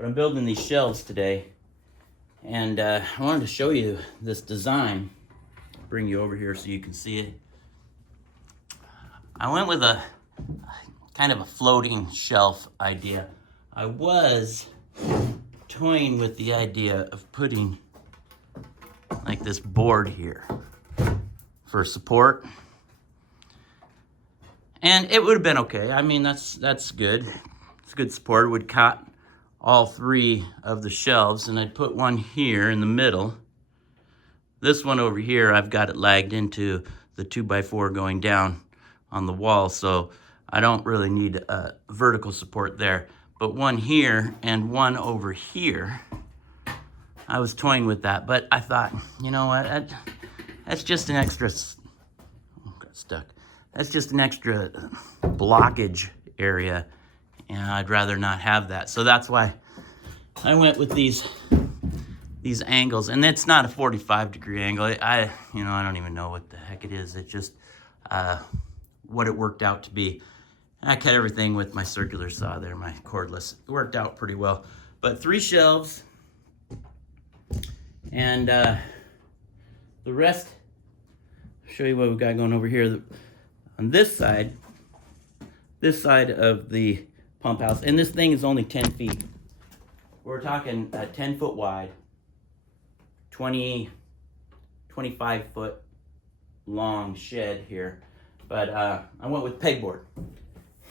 But I'm building these shelves today, and I wanted to show you this design. I'll bring you over here so you can see it. I went with a kind of a floating shelf idea. I was toying with the idea of putting like this board here for support, and it would have been okay. I mean, that's good. It's good support. It would cut all three of the shelves, and I'd put one here in the middle. This one over here, I've got it lagged into the 2x4 going down on the wall, so I don't really need vertical support there. But one here and one over here, I was toying with that, but I thought, you know what, that's just an extra, got stuck. That's just an extra blockage area, and I'd rather not have that. So that's why I went with these angles, and it's not a 45-degree angle. I don't even know what the heck it is. It's just what it worked out to be. I cut everything with my circular saw there, my cordless. It worked out pretty well. But 3 shelves, and the rest, I'll show you what we've got going over here. On this side of the pump house, and this thing is only 10 feet. We're talking a 10-foot wide, 25 foot long shed here. But I went with pegboard.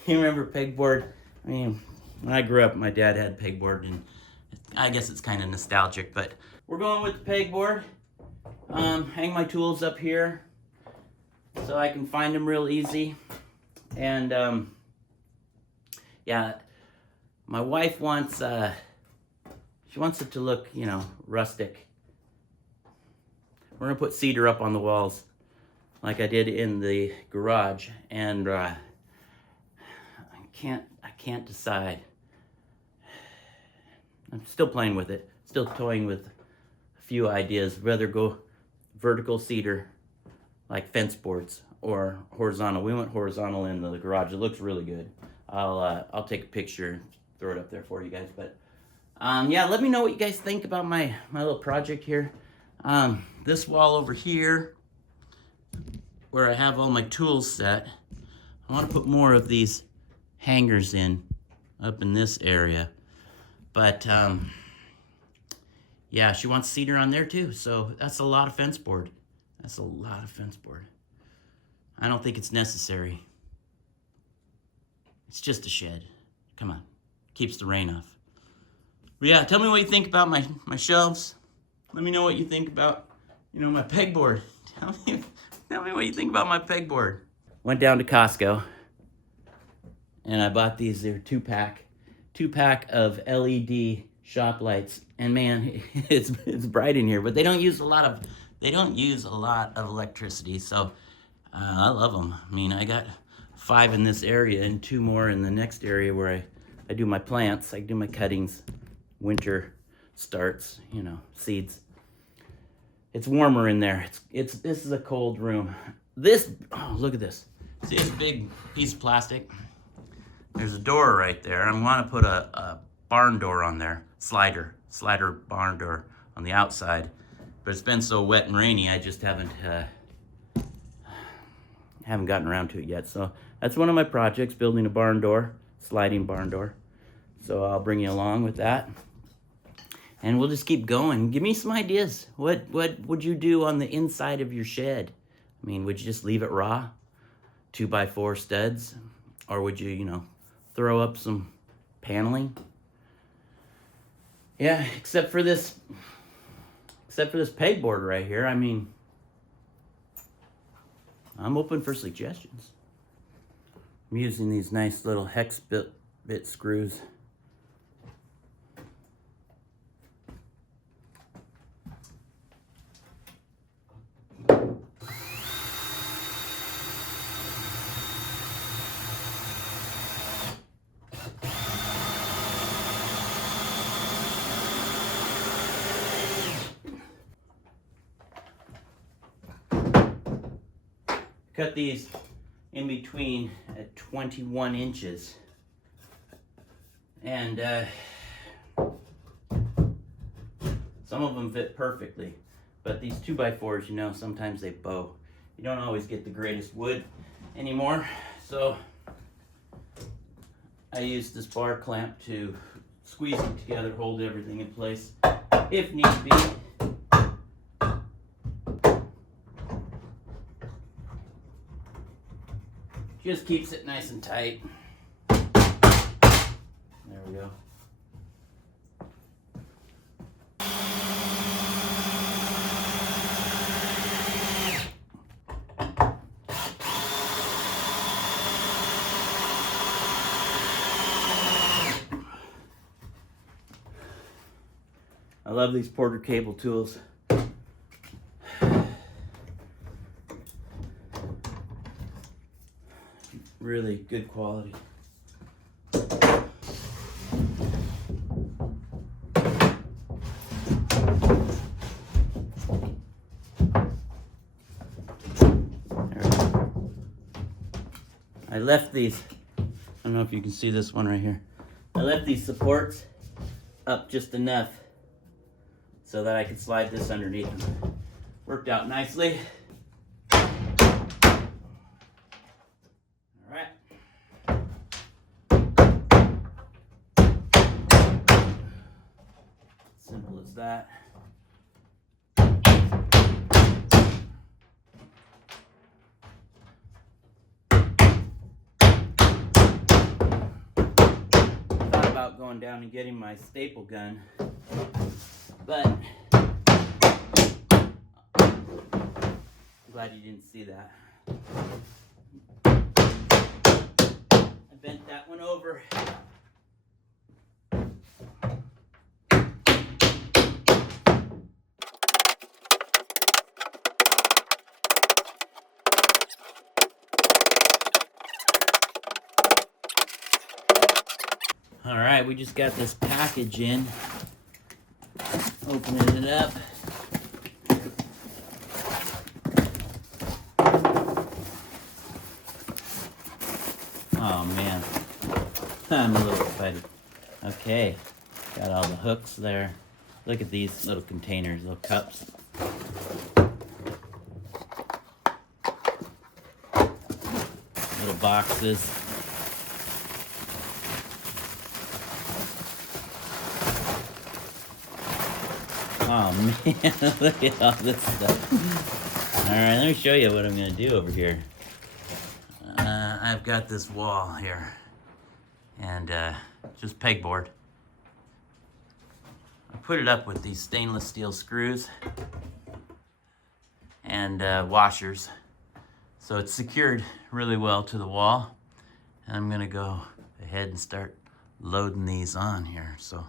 You remember pegboard? I mean, when I grew up, my dad had pegboard, and I guess it's kind of nostalgic, but we're going with the pegboard. Hang my tools up here so I can find them real easy. And yeah, my wife wants she wants it to look, you know, rustic. We're gonna put cedar up on the walls like I did in the garage, and I can't decide. I'm still playing with it, still toying with a few ideas, whether go vertical cedar like fence boards or horizontal. We went horizontal in the garage. It looks really good. I'll take a picture and throw it up there for you guys. But yeah, let me know what you guys think about my little project here. This wall over here, where I have all my tools set, I want to put more of these hangers in up in this area. But yeah, she wants cedar on there too, so that's a lot of fence board. That's a lot of fence board. I don't think it's necessary. It's just a shed. Come on, keeps the rain off. But yeah, tell me what you think about my shelves. Let me know what you think about, you know, my pegboard. Tell me what you think about my pegboard. Went down to Costco, and I bought these. They're two pack of LED shop lights. And man, it's bright in here, but they don't use a lot of electricity, so I love them. I mean, I got 5 in this area and 2 more in the next area where I do my plants. I do my cuttings, winter starts, you know, seeds. It's warmer in there. This is a cold room. Oh, look at this. See this big piece of plastic? There's a door right there. I want to put a barn door on there, slider barn door on the outside. But it's been so wet and rainy, I just haven't gotten around to it yet. So that's one of my projects, building a barn door, sliding barn door. So I'll bring you along with that. And we'll just keep going. Give me some ideas. What would you do on the inside of your shed? I mean, would you just leave it raw? 2x4 studs? Or would you, you know, throw up some paneling? Yeah, except for this pegboard right here. I mean, I'm open for suggestions. I'm using these nice little hex bit screws. Cut these in between at 21 inches. And Some of them fit perfectly, but these 2x4s, you know, sometimes they bow. You don't always get the greatest wood anymore, so I use this bar clamp to squeeze them together, hold everything in place if need be. Just keeps it nice and tight. There we go. I love these Porter cable tools. Really good quality. I left these, I don't know if you can see this one right here. I left these supports up just enough so that I could slide this underneath them. Worked out nicely. Alright. Simple as that. Thought about going down and getting my staple gun, but I'm glad you didn't see that. I bent that one over. All right, we just got this package in. Opening it up. Oh man, I'm a little excited. Okay, got all the hooks there. Look at these little containers, little cups. Little boxes. Oh man, look at all this stuff. All right, let me show you what I'm gonna do over here. I've got this wall here, and just pegboard. I put it up with these stainless steel screws and washers, so it's secured really well to the wall. And I'm gonna go ahead and start loading these on here. So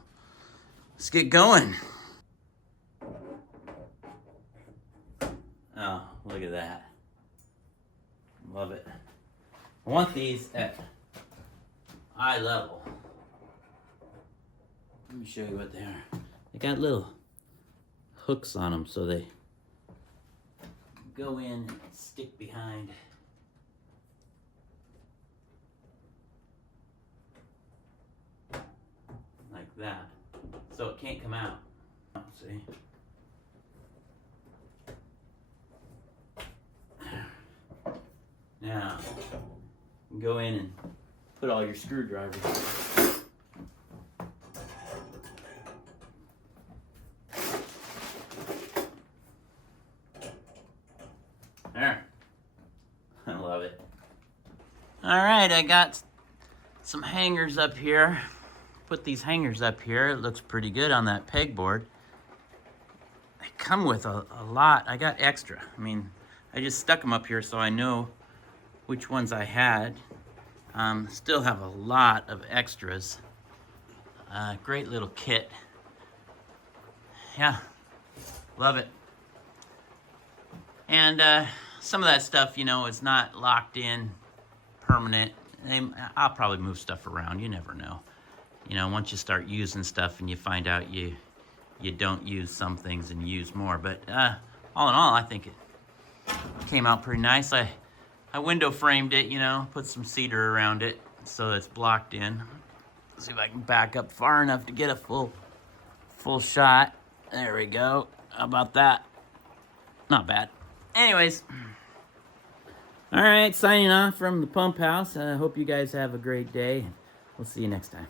let's get going. Oh, look at that. Love it. I want these at eye level. Let me show you what they are. They got little hooks on them so they go in and stick behind. Like that. So it can't come out. See? Now, go in and put all your screwdrivers. There. I love it. All right, I got some hangers up here. Put these hangers up here. It looks pretty good on that pegboard. They come with a lot. I got extra. I mean, I just stuck them up here so I know which ones I had. Still have a lot of extras. Great little kit. Yeah, love it. And some of that stuff, you know, is not locked in, permanent. I'll probably move stuff around, you never know. You know, once you start using stuff and you find out you don't use some things and use more. But all in all, I think it came out pretty nice. I window framed it, you know, put some cedar around it so it's blocked in. Let's see if I can back up far enough to get a full shot. There we go. How about that? Not bad. Anyways. All right, signing off from the pump house. I hope you guys have a great day. We'll see you next time.